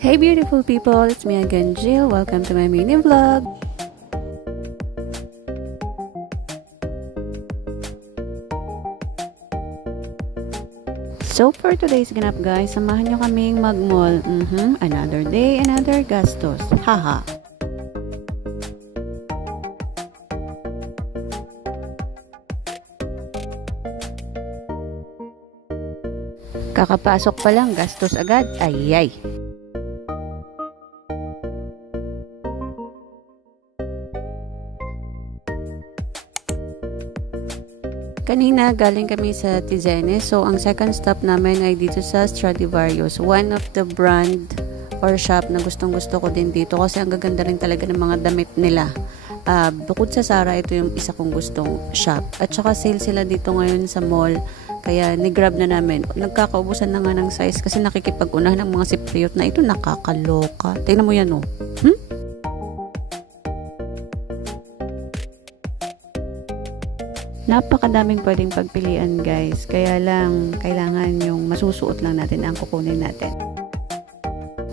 Hey beautiful people, it's me again, Jill. Welcome to my mini vlog. So for today's ganap guys, samahan nyo kaming mag-mall. Another day, another gastos. Haha. Kakapasok pa lang, gastos agad. Ayay. Kanina galing kami sa Tizenes, so ang second stop namin ay dito sa Stradivarius, one of the brand or shop na gustong gusto ko din dito kasi ang gaganda rin talaga ng mga damit nila. Bukod sa Zara, ito yung isa kong gustong shop, at saka sale sila dito ngayon sa mall, kaya ni-grab na namin. Nagkakaubusan na nga ng size kasi nakikipag-unahan ng mga Cypriot na ito, nakakaloka. Tingnan mo yan oh. Napakadaming pwedeng pagpilian guys, kaya lang kailangan yung masusuot lang natin ang kukunin natin.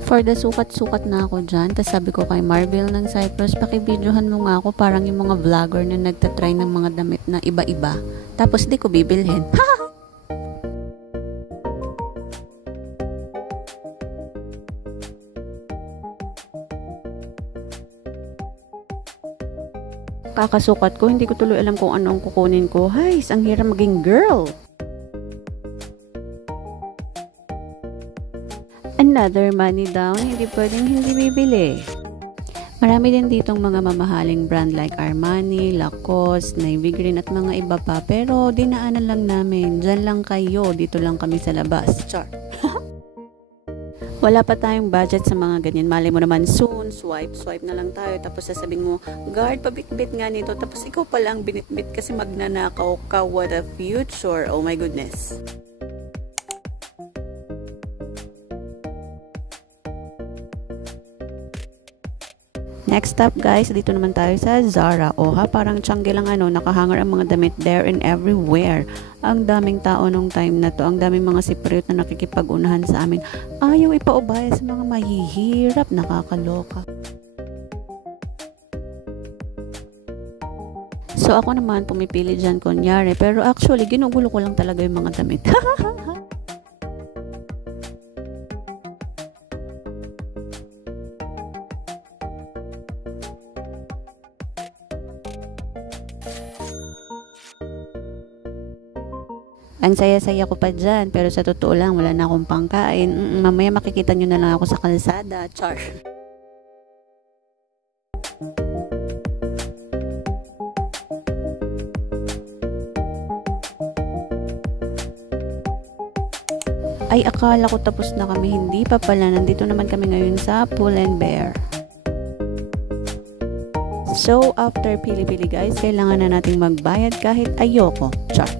For the sukat-sukat na ako dyan, tas sabi ko kay Marvel ng Cyprus, pakibidyohan mo nga ako parang yung mga vlogger na nagtatry ng mga damit na iba-iba, tapos di ko bibilhin. Kakasukat ko, hindi ko tuloy alam kung ano ang kukunin ko. Hays, ang hirap maging girl. Another money down, hindi pwedeng hindi bibili. Marami din ditong mga mamahaling brand like Armani, Lacoste, Navy Green at mga iba pa. Pero dinaanan lang namin, dyan lang kayo, dito lang kami sa labas. Char. Wala pa tayong budget sa mga ganyan. Malay mo naman soon, swipe na lang tayo. Tapos sasabihin mo, guard, pabitbit nga nito. Tapos ikaw pala ang binitbit kasi magnanakaw ka. What a future. Oh my goodness. Next stop guys, dito naman tayo sa Zara. Oha, parang tiyangge lang nakahanger ang mga damit there and everywhere. Ang daming tao nung time na to. Ang daming mga Cypriot na nakikipag-unahan sa amin. Ayaw ipaubaya sa mga mahihirap. Nakakaloka. So ako naman pumipili dyan kunyari. Pero actually, ginugulo ko lang talaga yung mga damit. Ang saya-saya ko pa dyan, pero sa totoo lang, wala na akong pangkain. Mamaya makikita nyo na lang ako sa kalsada. Char. Ay, akala ko tapos na kami. Hindi pa pala. Nandito naman kami ngayon sa Pull&Bear. So, after pili-pili guys, kailangan na nating magbayad kahit ayoko. Char.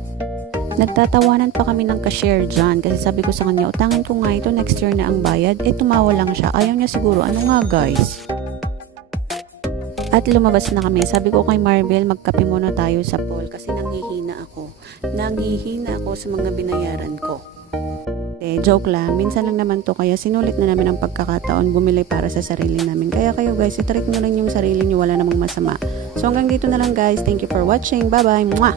Nagtatawanan pa kami ng cashier dyan kasi sabi ko sa kanya, utangin ko nga ito, next year na ang bayad. Tumawa lang siya. Ayaw niya siguro. Ano nga guys? At lumabas na kami. Sabi ko kay Marvel, magkape muna tayo sa pool kasi nanghihina ako. Nanghihina ako sa mga binayaran ko. Joke lang. Minsan lang naman to, kaya sinulit na namin ang pagkakataon bumili para sa sarili namin. Kaya kayo guys, itreat nyo lang yung sarili nyo. Wala namang masama. So hanggang dito na lang guys. Thank you for watching. Bye-bye. Mwah!